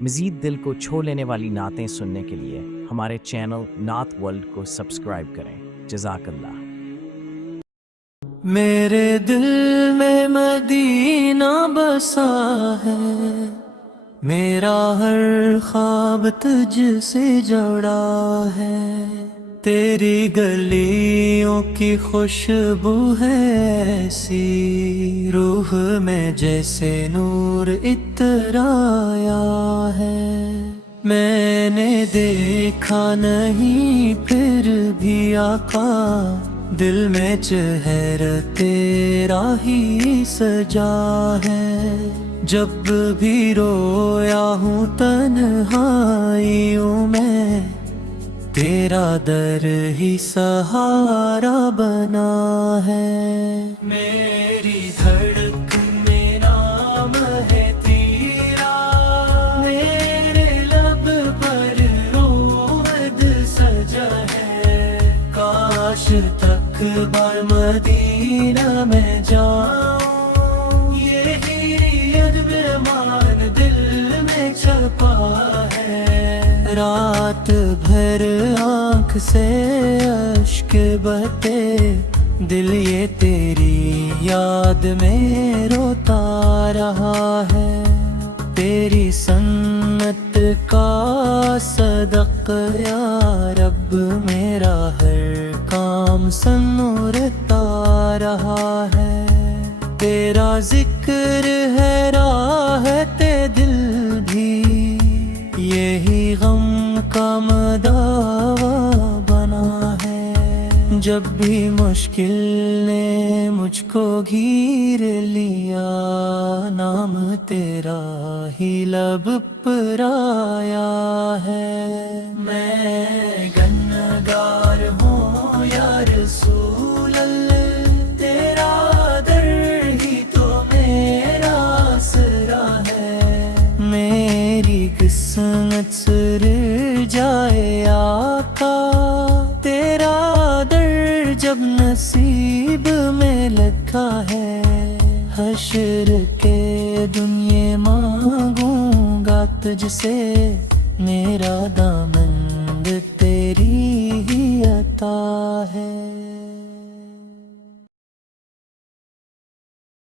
مزید دل کو چھو لینے والی نعتیں سننے کے لیے ہمارے چینل نعت ورلڈ کو سبسکرائب کریں۔ جزاک اللہ۔ میرے دل میں مدینہ بسا ہے، میرا ہر خواب تجھ سے جڑا ہے، تیری گلیوں کی خوشبو ہے ایسی، روح میں جیسے نور عطر آیا ہے۔ میں نے دیکھا نہیں پھر بھی آقا، دل میں چہر تیرا ہی سجا ہے۔ جب بھی رویا ہوں تنہائیوں میں، تیرا در ہی سہارا بنا ہے۔ میری دھڑکن میں نام ہے تیرا، میرے لب پر روحد سجا ہے۔ کاش تک بار مدینہ میں جاؤں، یہی ارمان دل میں چھپا ہے۔ رات بھر آنکھ سے اشک بہتے، دل یہ تیری یاد میں روتا رہا ہے۔ تیری سنت کا صدق یا رب، میرا ہر کام سنورتا رہا ہے۔ تیرا ذکر ہے راحت دل بھی، یہی غم کا مداوا بنا ہے۔ جب بھی مشکل نے مجھ کو گھیر لیا، نام تیرا ہی لب پر آیا ہے۔ میں گنہگار ہوں یا رسول اللہ، تیرا در ہی تو میرا آسرا ہے۔ میری قسمت سر جائے آقا، تیرا در جب نصیب میں لکھا ہے۔ حشر کے دن یہ مانگوں گا تجھ سے، میرا دامن تیری ہی عطا